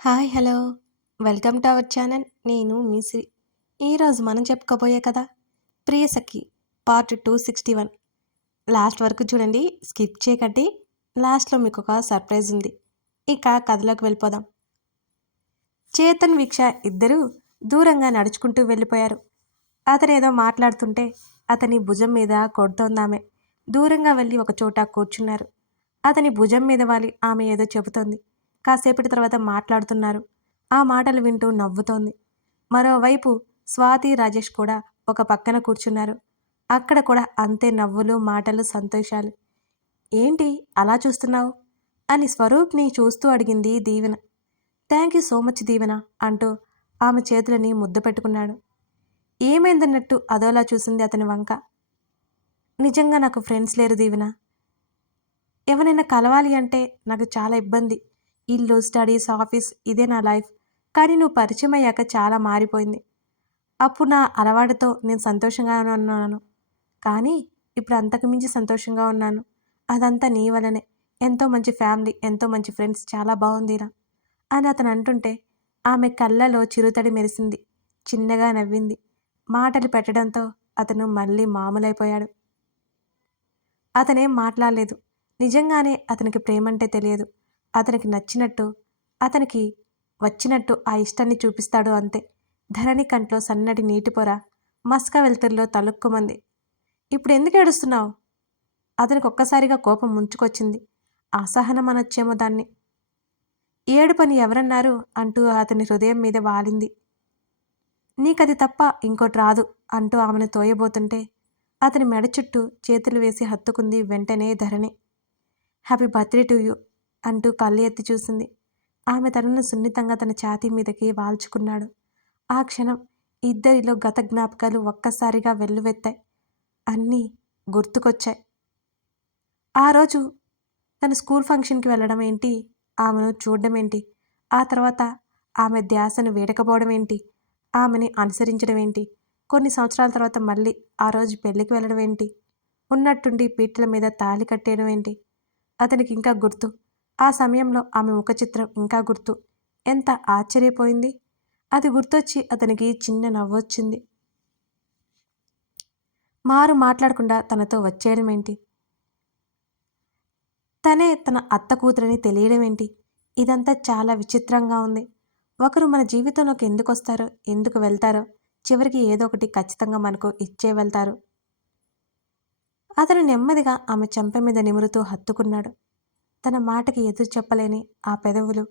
Hi hello. Welcome to our channel. నేను మీ శ్రీ. ఈరోజు మనం చెప్పుకోబోయే కదా Priyasakhi part two sixty one. Last వరకు చూడండి స్కిప్ చేయకండి. లాస్ట్లో మీకు ఒక సర్ప్రైజ్ ఉంది. ఇక కథలోకి వెళ్ళిపోదాం. చేతన్ వీక్ష ఇద్దరూ దూరంగా నడుచుకుంటూ వెళ్ళిపోయారు. అతను ఏదో మాట్లాడుతుంటే అతని భుజం మీద కొడుతోందామె. దూరంగా వెళ్ళి ఒక చోట కూర్చున్నారు. అతని భుజం మీద వాలి ఆమె ఏదో చెబుతోంది. కాసేపటి తర్వాత మాట్లాడుతున్నారు. ఆ మాటలు వింటూ నవ్వుతోంది. మరోవైపు స్వాతి రాజేష్ కూడా ఒక పక్కన కూర్చున్నారు. అక్కడ కూడా అంతే నవ్వులు మాటలు సంతోషాలు. ఏంటి అలా చూస్తున్నావు? అని స్వరూప్ని చూస్తూ అడిగింది Deevena. Thank you so much Deevena అంటూ ఆమె చేతులని ముద్దు పెట్టుకున్నాడు. ఏమైందన్నట్టు అదోలా చూసింది అతని వంక? నిజంగా నాకు ఫ్రెండ్స్ లేరు దీవెన. ఎవరైనా కలవాలి అంటే నాకు చాలా ఇబ్బంది. ఇల్లు స్టడీస్ ఆఫీస్ ఇదే నా లైఫ్. కానీ నువ్వు పరిచయం అయ్యాక చాలా మారిపోయింది. అప్పుడు నా అలవాటుతో నేను సంతోషంగా ఉన్నాను. కానీ ఇప్పుడు అంతకు మించి సంతోషంగా ఉన్నాను. అదంతా నీ వలనే ఎంతో మంచి ఫ్యామిలీ ఎంతో మంచి ఫ్రెండ్స్ చాలా బాగుందిరా అని అతను అంటుంటే ఆమె కళ్ళలో చిరుతడి మెరిసింది. చిన్నగా నవ్వింది. మాటలు పెట్టడంతో అతను మళ్ళీ మామూలైపోయాడు. అతనేం మాట్లాడలేదు. నిజంగానే అతనికి ప్రేమంటే తెలియదు. అతనికి నచ్చినట్టు అతనికి వచ్చినట్టు ఆ ఇష్టాన్ని చూపిస్తాడు అంతే. ధరణి కంట్లో సన్నటి నీటి పొర మస్క వెలుతురులో తలుక్కుమంది. ఇప్పుడు ఎందుకు ఏడుస్తున్నావు? అతనికి ఒక్కసారిగా కోపం ముంచుకొచ్చింది. అసహనం అనొచ్చేమో దాన్ని. ఏడు పని ఎవరన్నారు? అంటూ అతని హృదయం మీద వాలింది. నీకది తప్ప ఇంకోటి రాదు అంటూ ఆమెను తోయబోతుంటే అతని మెడ చుట్టూ చేతులు వేసి హత్తుకుంది వెంటనే Dharani. Happy birthday to you. అంటూ కళ్ళు ఎత్తి చూసింది. ఆమె తనను సున్నితంగా తన ఛాతీ మీదకి వాల్చుకున్నాడు. ఆ క్షణం ఇద్దరిలో గత జ్ఞాపకాలు ఒక్కసారిగా వెల్లువెత్తాయి. అన్నీ గుర్తుకొచ్చాయి. ఆ రోజు తన స్కూల్ ఫంక్షన్కి వెళ్ళడం ఏంటి? ఆమెను చూడడం ఏంటి? ఆ తర్వాత ఆమె ధ్యాసను వేడకపోవడం ఏంటి? ఆమెని అనుసరించడం ఏంటి? కొన్ని సంవత్సరాల తర్వాత మళ్ళీ ఆ రోజు పెళ్ళికి వెళ్ళడం ఏంటి? ఉన్నట్టుండి పీటల మీద తాళి కట్టేయడం ఏంటి? అతనికి ఇంకా గుర్తు. ఆ సమయంలో ఆమె ముఖ చిత్రం ఇంకా గుర్తు. ఎంత ఆశ్చర్యపోయింది. అది గుర్తొచ్చి అతనికి చిన్న నవ్వొచ్చింది. మారు మాట్లాడకుండా తనతో వచ్చేయడం ఏంటి తనే తన అత్త కూతురని తెలియడం ఏంటి ఇదంతా చాలా విచిత్రంగా ఉంది. ఒకరు మన జీవితంలోకి ఎందుకు వస్తారో ఎందుకు వెళ్తారో చివరికి ఏదో ఒకటి ఖచ్చితంగా మనకు ఇచ్చే వెళ్తారు. అతను నెమ్మదిగా ఆమె చెంప మీద నిమురుతూ హత్తుకున్నాడు. తన మాటకి ఎదురు చెప్పలేని ఆ పెదవులు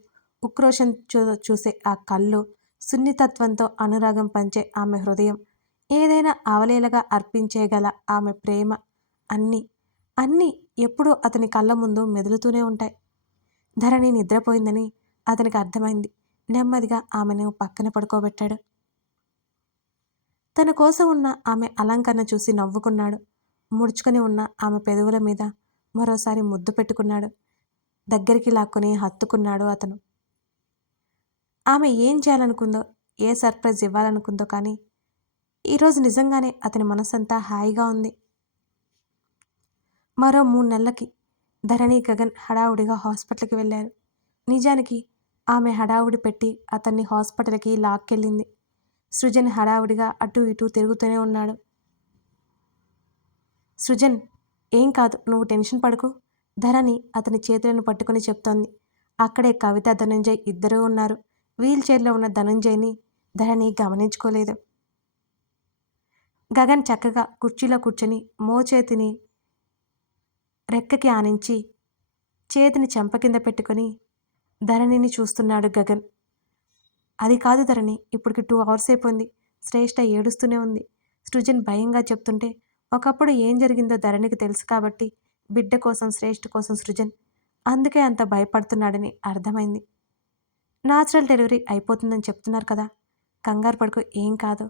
ఉక్రోషం చూ చూసే ఆ కళ్ళు సున్నితత్వంతో అనురాగం పంచే ఆమె హృదయం ఏదైనా అవలేలగా అర్పించేగల ఆమె ప్రేమ అన్నీ అన్నీ ఎప్పుడూ అతని కళ్ళ ముందు మెదులుతూనే ఉంటాయి. ధరణి నిద్రపోయిందని అతనికి అర్థమైంది. నెమ్మదిగా ఆమెను పక్కన పడుకోబెట్టాడు. తన కోసం ఉన్న ఆమె అలంకరణ చూసి నవ్వుకున్నాడు. ముడుచుకొని ఉన్న ఆమె పెదవుల మీద మరోసారి ముద్దు పెట్టుకున్నాడు. దగ్గరికి లాక్కొని హత్తుకున్నాడు అతను. ఆమె ఏం చేయాలనుకుందో ఏ సర్ప్రైజ్ ఇవ్వాలనుకుందో కానీ ఈరోజు నిజంగానే అతని మనసంతా హాయిగా ఉంది. మరో మూడు నెలలకి ధరణి గగన్ హడావుడిగా హాస్పిటల్కి వెళ్ళారు. నిజానికి ఆమె హడావుడి పెట్టి అతన్ని హాస్పిటల్కి లాక్కెళ్ళింది. సృజన్ హడావుడిగా అటు ఇటు తిరుగుతూనే ఉన్నాడు. సృజన్ ఏం కాదు నువ్వు టెన్షన్ పడుకు. ధరణి అతని చేతులను పట్టుకుని చెప్తోంది. అక్కడే కవిత ధనంజయ్ ఇద్దరూ ఉన్నారు. వీల్ చైర్లో ఉన్న ధనంజయ్ని ధరణి గమనించుకోలేదు. గగన్ చక్కగా కుర్చీలో కూర్చొని మోచేతిని రెక్కకి ఆనించి చేతిని చెంప కింద పెట్టుకొని ధరణిని చూస్తున్నాడు గగన్. అది కాదు ధరణి ఇప్పటికి టూ అవర్స్ అయిపోయింది. శ్రేష్ఠ ఏడుస్తూనే ఉంది. సృజన్ భయంగా చెప్తుంటే ఒకప్పుడు ఏం జరిగిందో ధరణికి తెలుసు కాబట్టి బిడ్డ కోసం శ్రేష్ఠ కోసం సృజన్ అందుకే అంత భయపడుతున్నాడని అర్థమైంది. నాచురల్ డెలివరీ అయిపోతుందని చెప్తున్నారు కదా కంగారు పడుకు ఏం కాదు.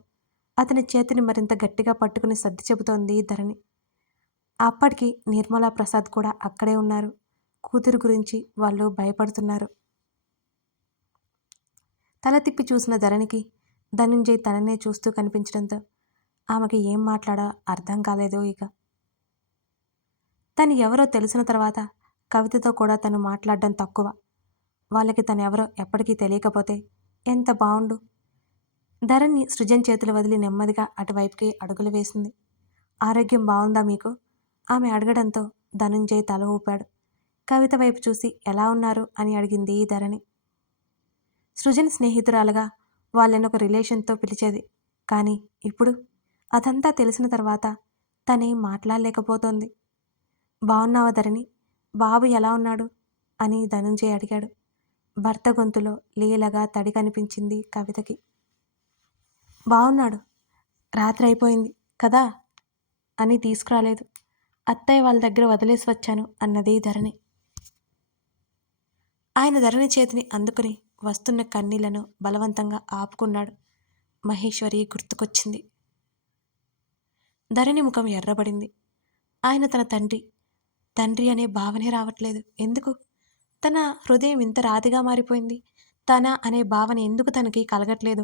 అతని చేతిని మరింత గట్టిగా పట్టుకుని సర్ది చెబుతోంది ధరణి. అప్పటికి నిర్మలా ప్రసాద్ కూడా అక్కడే ఉన్నారు. కూతురు గురించి వాళ్ళు భయపడుతున్నారు. తల తిప్పి చూసిన ధరణికి ధనుంజయ్ తననే చూస్తూ కనిపించడంతో ఆమెకి ఏం మాట్లాడా అర్థం కాలేదు ఇక. తను ఎవరో తెలిసిన తర్వాత కవితతో కూడా తను మాట్లాడడం తక్కువ. వాళ్ళకి తనెవరో ఎప్పటికీ తెలియకపోతే ఎంత బావుండు? ధరణి సృజన్ చేతులు వదిలి నెమ్మదిగా అటువైపుకి అడుగులు వేసింది. ఆరోగ్యం బాగుందా మీకు? ఆమె అడగడంతో ధనుంజయ్ తల ఊపాడు. కవిత వైపు చూసి ఎలా ఉన్నారు? అని అడిగింది ఈ ధరణి. సృజన్ స్నేహితురాలుగా వాళ్ళని ఒక రిలేషన్తో పిలిచేది. కానీ ఇప్పుడు అదంతా తెలిసిన తర్వాత తనేం మాట్లాడలేకపోతోంది. బాగున్నావా ధరణి? బాబు ఎలా ఉన్నాడు? అని ధనుంజయ్ అడిగాడు. భర్త గొంతులో లీలగా తడి కనిపించింది కవితకి. బాగున్నాడు రాత్రి అయిపోయింది కదా? అని తీసుకురాలేదు. అత్తయ్య వాళ్ళ దగ్గర వదిలేసి వచ్చాను అన్నది ధరణి. ఆయన ధరణి చేతిని అందుకుని వస్తున్న కన్నీళ్ళను బలవంతంగా ఆపుకున్నాడు. మహేశ్వరి గుర్తుకొచ్చింది. ధరణి ముఖం ఎర్రబడింది. ఆయన తన తండ్రి తండ్రి అనే భావనే రావట్లేదు. ఎందుకు? తన హృదయం ఇంత రాతిగా మారిపోయింది. తన అనే భావన ఎందుకు తనకి కలగట్లేదు?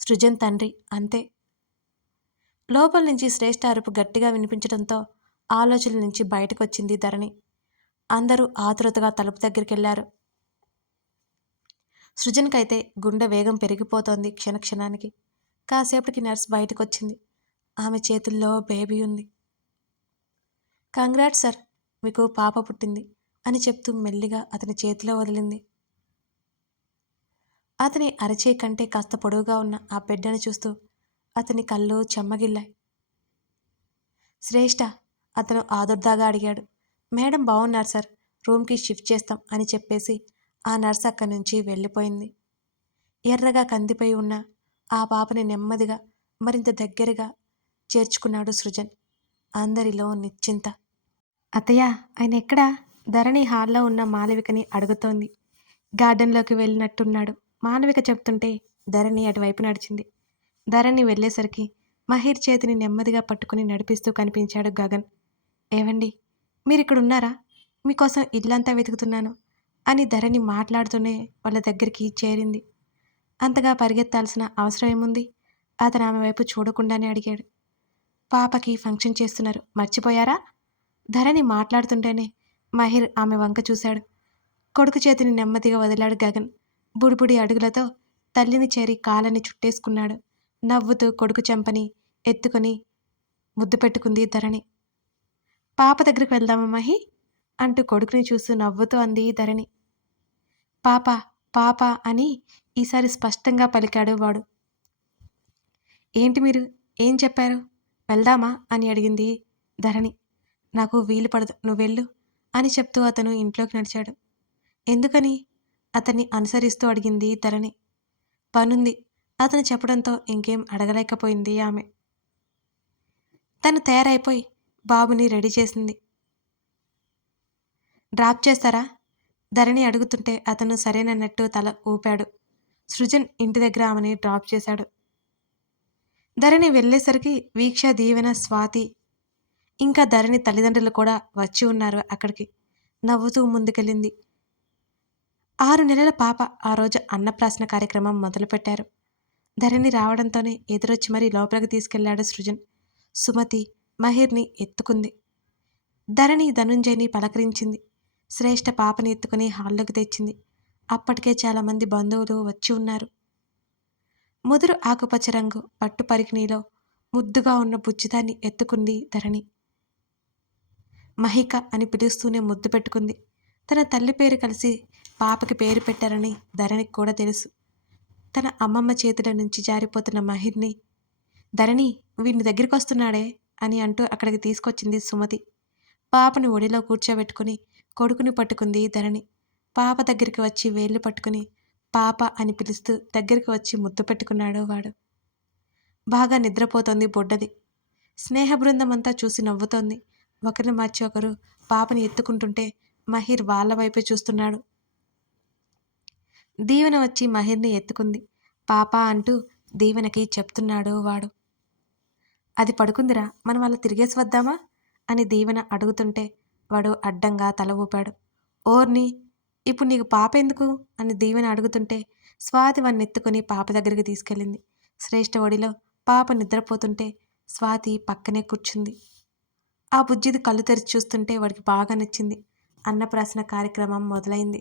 సృజన్ తండ్రి అంతే. లోపల నుంచి శ్రేష్ఠ అరుపు గట్టిగా వినిపించడంతో ఆలోచనల నుంచి బయటకు వచ్చింది ధరణి. అందరూ ఆతురతగా తలుపు దగ్గరికి వెళ్ళారు సృజన్కైతే గుండె వేగం పెరిగిపోతోంది క్షణక్షణానికి కాసేపటికి నర్స్ బయటకు వచ్చింది ఆమె చేతుల్లో బేబీ ఉంది. Congrat sir. మీకు పాప పుట్టింది అని చెప్తూ మెల్లిగా అతని చేతిలో వదిలింది. అతని అరచే కంటే కాస్త పొడవుగా ఉన్న ఆ బిడ్డను చూస్తూ అతని కళ్ళు చెమ్మగిల్లాయి. శ్రేష్ఠ అతను ఆదుర్దాగా అడిగాడు. మేడం బాగున్నారు సార్. రూమ్కి షిఫ్ట్ చేస్తాం అని చెప్పేసి ఆ నర్స్ అక్కడి నుంచి వెళ్ళిపోయింది. ఎర్రగా కందిపోయి ఉన్న ఆ పాపని నెమ్మదిగా మరింత దగ్గరగా చేర్చుకున్నాడు సృజన్. అందరిలో నిశ్చింత. అతయ్యా ఆయన ఎక్కడా? ధరణి హాల్లో ఉన్న మాలవికని అడుగుతోంది. గార్డెన్లోకి వెళ్ళినట్టున్నాడు. మాలవిక చెప్తుంటే ధరణి అటువైపు నడిచింది. ధరణి వెళ్ళేసరికి మహిర్ చేతిని నెమ్మదిగా పట్టుకుని నడిపిస్తూ కనిపించాడు గగన్. ఏవండి? మీరు ఇక్కడ ఉన్నారా మీకోసం ఇల్లంతా వెతుకుతున్నాను అని ధరణి మాట్లాడుతూనే వాళ్ళ దగ్గరికి చేరింది. అంతగా పరిగెత్తాల్సిన అవసరం ఏముంది అతను ఆమె వైపు చూడకుండానే అడిగాడు. పాపకి ఫంక్షన్ చేస్తున్నారు. మర్చిపోయారా? ధరణి మాట్లాడుతుంటేనే మహిర్ ఆమె వంక చూశాడు. కొడుకు చేతిని నెమ్మదిగా వదిలాడు గగన్. బుడిబుడి అడుగులతో తల్లిని చేరి కాలని చుట్టేసుకున్నాడు. నవ్వుతూ కొడుకు చెంపని ఎత్తుకొని ముద్దు పెట్టుకుంది ధరణి. పాప దగ్గరికి వెళ్దామా మహి? అంటూ కొడుకుని చూస్తూ నవ్వుతూ అంది ధరణి. పాప పాప అని ఈసారి స్పష్టంగా పలికాడు వాడు. ఏంటి మీరు? ఏం చెప్పారు? వెళ్దామా? అని అడిగింది ధరణి. నాకు వీలు పడదు నువ్వు వెళ్ళు అని చెప్తూ అతను ఇంట్లోకి నడిచాడు. ఎందుకని? అతన్ని అనుసరిస్తూ అడిగింది ధరణి. పనుంది అతను చెప్పడంతో ఇంకేం అడగలేకపోయింది ఆమె. తను తయారైపోయి బాబుని రెడీ చేసింది. డ్రాప్ చేస్తారా? ధరణి అడుగుతుంటే అతను సరేనన్నట్టు తల ఊపాడు. సృజన్ ఇంటి దగ్గర ఆమెని డ్రాప్ చేశాడు. ధరణి వెళ్ళేసరికి వీక్ష దీవెన స్వాతి ఇంకా ధరణి తల్లిదండ్రులు కూడా వచ్చి ఉన్నారు అక్కడికి. నవ్వుతూ ముందుకెళ్ళింది. ఆరు నెలల పాప ఆ రోజు అన్నప్రాసన కార్యక్రమం మొదలుపెట్టారు. ధరణి రావడంతోనే ఎదురొచ్చి మరీ లోపలికి తీసుకెళ్ళాడు సృజన్. సుమతి మహిర్ని ఎత్తుకుంది. ధరణి ధనుంజయని పలకరించింది. శ్రేష్ఠ పాపని ఎత్తుకుని హాల్లోకి తెచ్చింది. అప్పటికే చాలామంది బంధువులు వచ్చి ఉన్నారు. ముదురు ఆకుపచ్చ రంగు పట్టు పరికిణీలో ముద్దుగా ఉన్న బుజ్జిదాన్ని ఎత్తుకుంది ధరణి. మహిక అని పిలుస్తూనే ముద్దు పెట్టుకుంది. తన తల్లి పేరు కలిసి పాపకి పేరు పెట్టారని ధరణికి కూడా తెలుసు. తన అమ్మమ్మ చేతుల నుంచి జారిపోతున్న మహిర్ని ధరణి వీడిని దగ్గరికి వస్తున్నాడే అని అంటూ అక్కడికి తీసుకొచ్చింది సుమతి. పాపని ఒడిలో కూర్చోబెట్టుకుని కొడుకుని పట్టుకుంది ధరణి. పాప దగ్గరికి వచ్చి వేళ్ళు పట్టుకుని పాప అని పిలుస్తూ దగ్గరికి వచ్చి ముద్దు పెట్టుకున్నాడు వాడు. బాగా నిద్రపోతోంది బొడ్డది. స్నేహ బృందం అంతా చూసి నవ్వుతోంది. ఒకరిని మార్చి ఒకరు పాపని ఎత్తుకుంటుంటే మహిర్ వాళ్ళ వైపే చూస్తున్నాడు. దీవెన వచ్చి మహిర్ని ఎత్తుకుంది. పాప అంటూ దీవెనకి చెప్తున్నాడు వాడు. అది పడుకుందిరా మనం అలా తిరిగేసి వద్దామా? అని దీవెన అడుగుతుంటే వాడు అడ్డంగా తల ఊపాడు. ఓర్ని ఇప్పుడు నీకు పాప ఎందుకు? అని దీవెన అడుగుతుంటే స్వాతి వాడిని ఎత్తుకుని పాప దగ్గరికి తీసుకెళ్ళింది. శ్రేష్ఠ ఒడిలో పాప నిద్రపోతుంటే స్వాతి పక్కనే కూర్చుంది. ఆ బుజ్జిది కళ్ళు తెరిచి చూస్తుంటే వాడికి బాగా నచ్చింది. అన్నప్రాసన కార్యక్రమం మొదలైంది.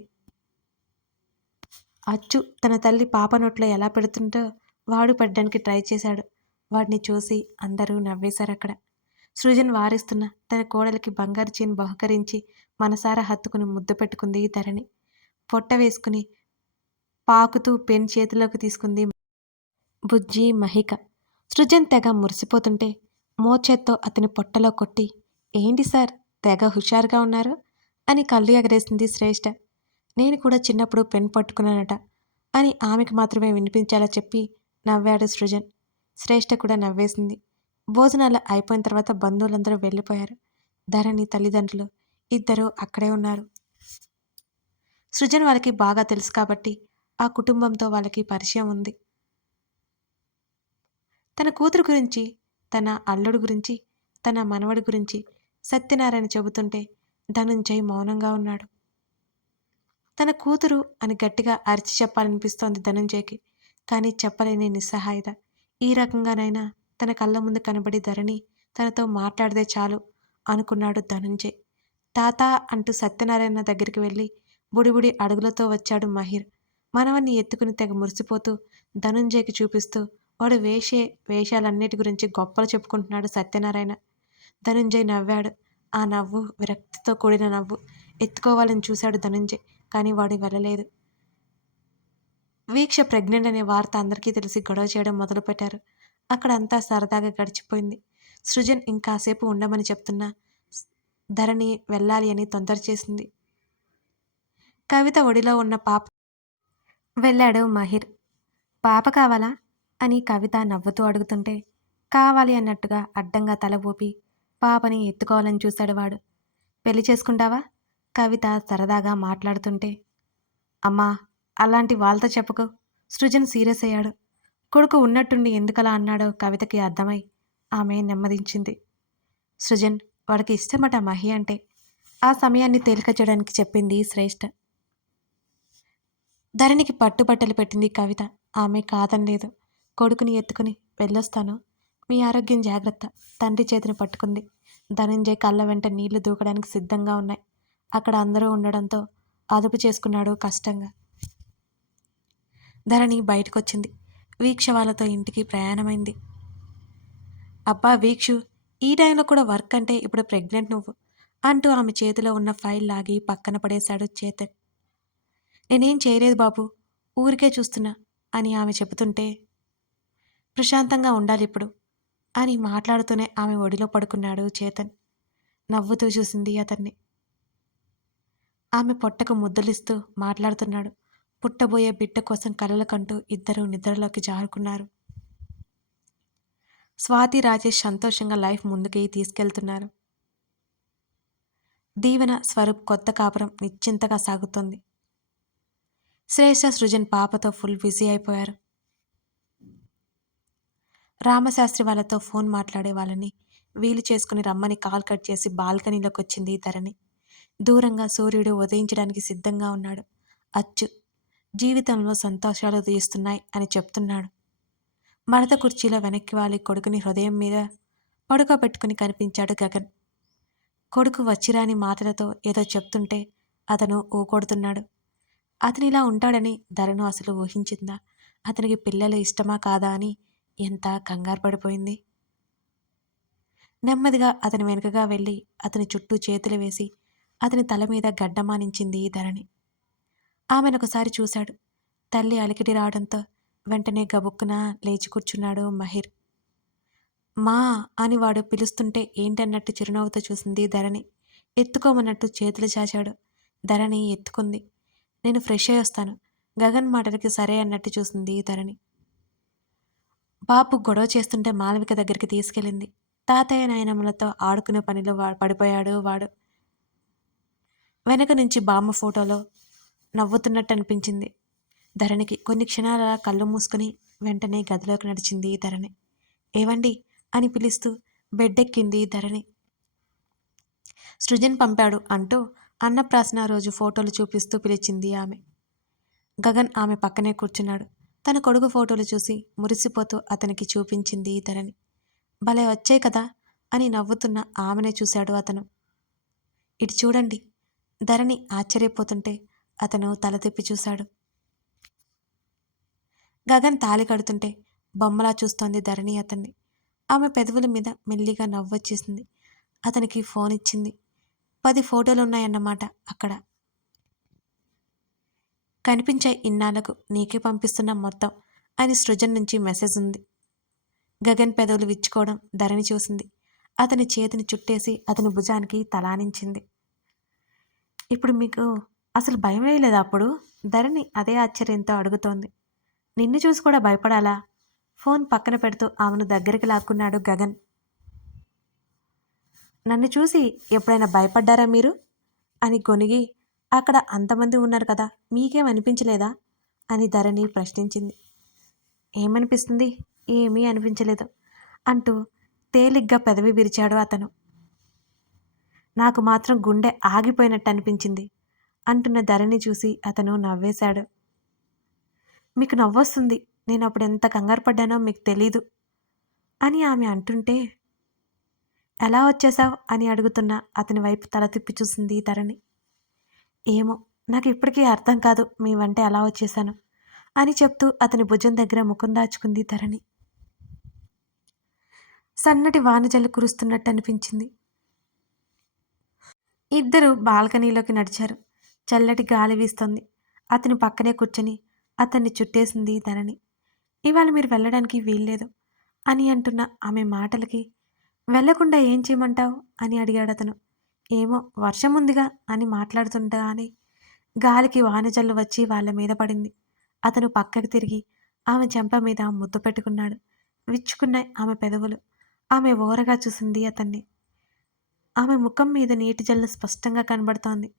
అచ్చు తన తల్లి పాప నోట్లో ఎలా పెడుతుంటో వాడు పెట్టడానికి ట్రై చేశాడు. వాడిని చూసి అందరూ నవ్వేశారు అక్కడ. సృజన్ వారిస్తున్న తన కోడలికి బంగారు చీని బహుకరించి మనసారా హత్తుకుని ముద్దు పెట్టుకుంది ధరణి. పొట్ట వేసుకుని పాకుతూ పెన్ చేతిలోకి తీసుకుంది బుజ్జి మహిక. సృజన్ తెగ మురిసిపోతుంటే మోచేత్తో అతని పొట్టలో కొట్టి ఏంటి సార్ తెగ హుషారుగా ఉన్నారు? అని కళ్ళు ఎగరేసింది శ్రేష్ఠ నేను కూడా చిన్నప్పుడు పెన్ పట్టుకున్నానట అని ఆమెకు మాత్రమే వినిపించేలా చెప్పి నవ్వాడు సృజన్. శ్రేష్ఠ కూడా నవ్వేసింది. భోజనాలు అయిపోయిన తర్వాత బంధువులందరూ వెళ్ళిపోయారు. ధరణి తల్లిదండ్రులు ఇద్దరూ అక్కడే ఉన్నారు. సృజన్ వాళ్ళకి బాగా తెలుసు కాబట్టి ఆ కుటుంబంతో వాళ్ళకి పరిచయం ఉంది. తన కూతురు గురించి తన అల్లుడు గురించి తన మనవడి గురించి సత్యనారాయణ చెబుతుంటే ధనుంజయ్ మౌనంగా ఉన్నాడు. తన కూతురు అని గట్టిగా అరిచి చెప్పాలనిపిస్తోంది ధనుంజయ్కి కానీ చెప్పలేని నిస్సహాయత. ఈ రకంగానైనా తన కళ్ళ ముందు కనబడి ధరణి తనతో మాట్లాడితే చాలు అనుకున్నాడు ధనుంజయ్. తాత అంటూ సత్యనారాయణ దగ్గరికి వెళ్ళి బుడిబుడి అడుగులతో వచ్చాడు మహిర్. మనవన్ని ఎత్తుకుని తెగ మురిసిపోతూ ధనుంజయ్కి చూపిస్తూ వాడు వేషే వేషాలన్నిటి గురించి గొప్పలు చెప్పుకుంటున్నాడు సత్యనారాయణ. ధనుంజయ్ నవ్వాడు. ఆ నవ్వు విరక్తితో కూడిన నవ్వు. ఎత్తుకోవాలని చూశాడు ధనుంజయ్ కానీ వాడు వెళ్ళలేదు. వీక్ష ప్రెగ్నెంట్ అనే వార్త అందరికీ తెలిసి గొడవ చేయడం మొదలుపెట్టారు. అక్కడ అంతా సరదాగా గడిచిపోయింది. సృజన్ ఇంకాసేపు ఉండమని చెప్తున్నా ధరణి వెళ్ళాలి అని తొందర చేసింది. కవిత ఒడిలో ఉన్న పాప వెళ్ళాడు మహిర్. పాప కావాలా? అని కవిత నవ్వుతూ అడుగుతుంటే కావాలి అన్నట్టుగా అడ్డంగా తల ఊపి పాపని ఎత్తుకోవాలని చూశాడు వాడు. పెళ్ళి చేసుకుంటావా? కవిత సరదాగా మాట్లాడుతుంటే. అమ్మా అలాంటి వాళ్ళతో చెప్పకు. సృజన్ సీరియస్ అయ్యాడు. కొడుకు ఉన్నట్టుండి ఎందుకలా అన్నాడో కవితకి అర్థమై ఆమె నెమ్మదించింది. సృజన్ వాడికి ఇష్టమట మహి అంటే. ఆ సమయాన్ని తేలిక చేయడానికి చెప్పింది శ్రేష్ఠ ధరణికి పట్టుబట్టలు పెట్టింది కవిత. ఆమె కాదనలేదు. కొడుకుని ఎత్తుకుని వెళ్ళొస్తాను. మీ ఆరోగ్యం జాగ్రత్త. తండ్రి చేతిని పట్టుకుంది. ధనంజయ్ కళ్ళ వెంట నీళ్ళు దూకడానికి సిద్ధంగా ఉన్నాయి. అక్కడ అందరూ ఉండడంతో అదుపు చేసుకున్నాడు కష్టంగా. ధరణి బయటకొచ్చింది. వీక్ష వాళ్ళతో ఇంటికి ప్రయాణమైంది. అబ్బా వీక్షు ఈ టైంలో కూడా వర్క్ అంటే ఇప్పుడు ప్రెగ్నెంట్ నువ్వు అంటూ ఆమె చేతిలో ఉన్న ఫైల్ లాగి పక్కన పడేశాడు చేతన్. నేనేం చేయలేదు బాబు ఊరికే చూస్తున్నా అని ఆమె చెబుతుంటే ప్రశాంతంగా ఉండాలి ఇప్పుడు. అని మాట్లాడుతూనే ఆమె ఒడిలో పడుకున్నాడు చేతన్. నవ్వుతూ చూసింది అతన్ని. ఆమె పొట్టకు ముద్దలిస్తూ మాట్లాడుతున్నాడు. పుట్టబోయే బిడ్డ కోసం కలలు కంటూ నిద్రలోకి జారుకున్నారు. స్వాతి రాజేష్ సంతోషంగా లైఫ్ ముందుకి తీసుకెళ్తున్నారు. దీవెన స్వరూప్ కొత్త కాపురం నిశ్చింతగా సాగుతుంది. శ్రేష్ఠ సృజన్ పాపతో ఫుల్ బిజీ అయిపోయారు. రామశాస్త్రి వాళ్ళతో ఫోన్ మాట్లాడే వాళ్ళని వీలు చేసుకుని రమ్మని కాల్ కట్ చేసి బాల్కనీలోకి వచ్చింది ధరణి. దూరంగా సూర్యుడు ఉదయించడానికి సిద్ధంగా ఉన్నాడు. అచ్చు జీవితంలో సంతోషాలు ఉదయిస్తున్నాయి అని చెప్తున్నాడు. మడత కుర్చీలో వెనక్కి వాలి కొడుకుని హృదయం మీద పడుకోబెట్టుకుని కనిపించాడు గగన్. కొడుకు వచ్చిరాని మాటలతో ఏదో చెప్తుంటే అతను ఊకొడుతున్నాడు. అతనిలా ఉంటాడని ధరను అసలు ఊహించిందా? అతనికి పిల్లలు ఇష్టమా కాదా అని ఎంత కంగారు పడిపోయింది. నెమ్మదిగా అతని వెనుకగా వెళ్ళి అతని చుట్టూ చేతులు వేసి అతని తల మీద గడ్డమానించింది ధరణి. ఆమెనొకసారి చూశాడు. తల్లి అలికిడి రావడంతో వెంటనే గబుక్కున లేచి కూర్చున్నాడు మహిర్. మా అని వాడు పిలుస్తుంటే ఏంటన్నట్టు చిరునవ్వుతో చూసింది ధరణి. ఎత్తుకోమన్నట్టు చేతులు చాచాడు. ధరణి ఎత్తుకుంది. నేను ఫ్రెష్ అయ్యి వస్తాను. గగన్ మాటలకి సరే అన్నట్టు చూసింది ధరణి. బాపు గొడవ చేస్తుంటే మాలవిక దగ్గరికి తీసుకెళ్ళింది. తాతయ్య నాయనమ్మలతో ఆడుకునే పనిలో వా పడిపోయాడు వాడు. వెనక నుంచి బామ్మ ఫోటోలో నవ్వుతున్నట్టు అనిపించింది ధరణికి కొన్ని క్షణాల కళ్ళు మూసుకుని వెంటనే గదిలోకి నడిచింది ధరణి. ఏవండి? అని పిలుస్తూ బెడ్డెక్కింది ధరణి. సృజన్ పంపాడు అంటూ అన్నప్రాసన రోజు ఫోటోలు చూపిస్తూ పిలిచింది ఆమె. గగన్ ఆమె పక్కనే కూర్చున్నాడు. తన కొడుకు ఫోటోలు చూసి మురిసిపోతూ అతనికి చూపించింది ధరణి భలే వచ్చాయి కదా అని నవ్వుతున్న ఆమెనే చూశాడు అతను. ఇటు చూడండి. ధరణి ఆశ్చర్యపోతుంటే అతను తల తిప్పి చూశాడు. గగన్ తాళి కడుతుంటే బొమ్మలా చూస్తోంది ధరణి అతన్ని. ఆమె పెదవుల మీద మెల్లిగా నవ్వొచ్చేసింది. అతనికి ఫోన్ ఇచ్చింది. పది ఫోటోలు ఉన్నాయన్నమాట అక్కడ. కనిపించే ఇన్నాళ్ళకు నీకే పంపిస్తున్న మొత్తం. అని సృజన్ నుంచి మెసేజ్ ఉంది. గగన్ పెదవులు విచ్చుకోవడం ధరణి చూసింది. అతని చేతిని చుట్టేసి అతని భుజానికి తలానించింది. ఇప్పుడు మీకు అసలు భయం వేయలేదు అప్పుడు? ధరణి అదే ఆశ్చర్యంతో అడుగుతోంది. నిన్ను చూసి కూడా భయపడాలా? ఫోన్ పక్కన పెడుతూ ఆమెను దగ్గరికి లాక్కున్నాడు గగన్. నన్ను చూసి ఎప్పుడైనా భయపడ్డారా మీరు? అని గొనిగి అక్కడ అంతమంది ఉన్నారు కదా మీకేం అనిపించలేదా? అని ధరణి ప్రశ్నించింది. ఏమనిపిస్తుంది? ఏమీ అనిపించలేదు అంటూ తేలిగ్గా పెదవి విరిచాడు అతను. నాకు మాత్రం గుండె ఆగిపోయినట్టు అనిపించింది అంటున్న ధరణి చూసి అతను నవ్వేశాడు. మీకు నవ్వొస్తుంది నేను అప్పుడు ఎంత కంగారు పడ్డానో మీకు తెలీదు అని ఆమె అంటుంటే ఎలా వచ్చేసావు అని అడుగుతున్న అతని వైపు తల తిప్పి చూసింది ధరణి. ఏమో నాకు ఇప్పటికీ అర్థం కాదు మీ వంట అలా వచ్చేసాను అని చెప్తూ అతని భుజం దగ్గర ముఖం దాచుకుంది ధరణి. సన్నటి వానజల్లు కురుస్తున్నట్టు అనిపించింది. ఇద్దరు బాల్కనీలోకి నడిచారు. చల్లటి గాలి వీస్తోంది. అతని పక్కనే కూర్చొని అతన్ని చుట్టేసింది ధరణి. ఇవాళ మీరు వెళ్ళడానికి వీల్లేదు అని అంటున్న ఆమె మాటలకి వెళ్ళకుండా ఏం చేయమంటావు? అని అడిగాడు అతను ఏమో వర్షం ఉందిగా అని మాట్లాడుతుండగానే గాలికి వానజల్లు వచ్చి వాళ్ళ మీద పడింది. అతను పక్కకి తిరిగి ఆమె చెంప మీద ముద్దు పెట్టుకున్నాడు. విచ్చుకున్నాయి ఆమె పెదవులు. ఆమె ఓరగా చూసింది అతన్ని. ఆమె ముఖం మీద నీటి జల్లు స్పష్టంగా కనబడుతోంది.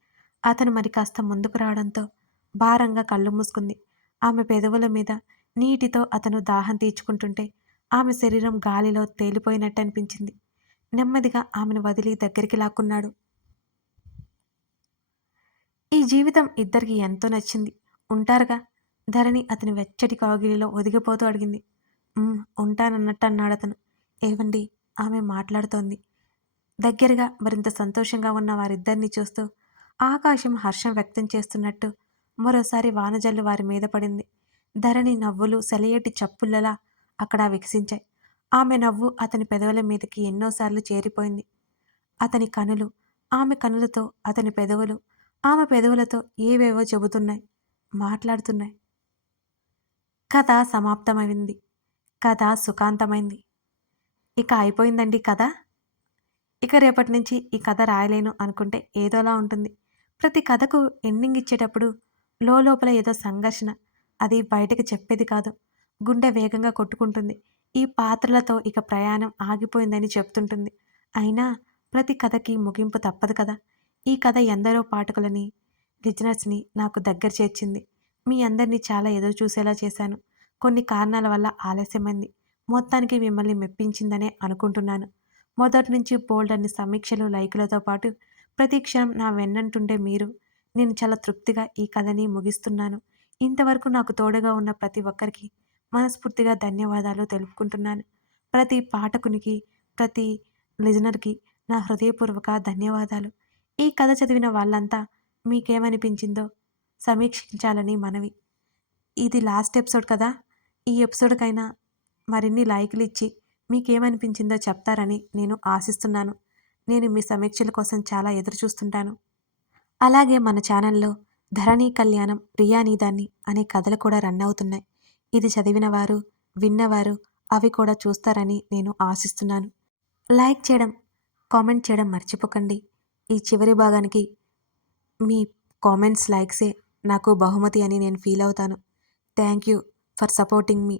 అతను మరి కాస్త ముందుకు రావడంతో భారంగా కళ్ళు మూసుకుంది. ఆమె పెదవుల మీద నీటితో అతను దాహం తీర్చుకుంటుంటే ఆమె శరీరం గాలిలో తేలిపోయినట్టు అనిపించింది. నెమ్మదిగా ఆమెను వదిలి దగ్గరికి లాక్కున్నాడు. ఈ జీవితం ఇద్దరికి ఎంతో నచ్చింది. ఉంటారుగా? ధరణి అతని వెచ్చటి కాగిలిలో ఒదిగిపోతూ అడిగింది. "ఉమ్, ఉంటానన్నట్టు అన్నాడు అతను. ఏవండి? ఆమె మాట్లాడుతోంది. దగ్గరగా మరింత సంతోషంగా ఉన్న వారిద్దరిని చూస్తూ ఆకాశం హర్షం వ్యక్తం చేస్తున్నట్టు మరోసారి వానజల్లు వారి మీద పడింది. ధరణి నవ్వులు సెలయేటి చప్పుళ్ళలా అక్కడ వికసించాయి. ఆమె నవ్వు అతని పెదవుల మీదకి ఎన్నోసార్లు చేరిపోయింది. అతని కనులు ఆమె కనులతో అతని పెదవులు ఆమె పెదవులతో ఏవేవో చెబుతున్నాయి మాట్లాడుతున్నాయి. కథ సమాప్తమైంది. కథ సుఖాంతమైంది. ఇక అయిపోయిందండి కథ. ఇక రేపటి నుంచి ఈ కథ రాయలేను అనుకుంటే ఏదోలా ఉంటుంది. ప్రతి కథకు ఎండింగ్ ఇచ్చేటప్పుడు లోపల ఏదో సంఘర్షణ అది బయటకు చెప్పేది కాదు. గుండె వేగంగా కొట్టుకుంటుంది. ఈ పాత్రలతో ఇక ప్రయాణం ఆగిపోయిందని చెప్తుంటుంది. అయినా ప్రతి కథకి ముగింపు తప్పదు కదా. ఈ కథ ఎందరో పాఠకులని లిజనర్స్ని నాకు దగ్గర చేర్చింది. మీ అందరినీ చాలా ఎదురు చూసేలా చేశాను. కొన్ని కారణాల వల్ల ఆలస్యమైంది. మొత్తానికి మిమ్మల్ని మెప్పించిందనే అనుకుంటున్నాను. మొదటి నుంచి బోల్డ్ అన్ని సమీక్షలు లైకులతో పాటు ప్రతి క్షణం నా వెన్నంటుండే మీరు. నేను చాలా తృప్తిగా ఈ కథని ముగిస్తున్నాను. ఇంతవరకు నాకు తోడుగా ఉన్న ప్రతి ఒక్కరికి మనస్ఫూర్తిగా ధన్యవాదాలు తెలుపుకుంటున్నాను. ప్రతి పాఠకునికి ప్రతి లిజనర్కి నా హృదయపూర్వక ధన్యవాదాలు. ఈ కథ చదివిన వాళ్ళంతా మీకేమనిపించిందో సమీక్షించాలని మనవి. ఇది లాస్ట్ ఎపిసోడ్ కదా? ఈ ఎపిసోడ్కైనా మరిన్ని లైకులు ఇచ్చి మీకేమనిపించిందో చెప్తారని నేను ఆశిస్తున్నాను. నేను మీ సమీక్షల కోసం చాలా ఎదురు చూస్తుంటాను అలాగే మన ఛానల్లో ధరణి కళ్యాణం ప్రియానీదాన్ని అనే కథలు కూడా రన్ అవుతున్నాయి. ఇది చదివిన వారు విన్నవారు అవి కూడా చూస్తారని నేను ఆశిస్తున్నాను. లైక్ చేయడం కామెంట్ చేయడం మర్చిపోకండి. ఈ చివరి భాగానికి మీ కామెంట్స్ లైక్సే నాకు బహుమతి అని నేను ఫీల్ అవుతాను. Thank you for supporting me.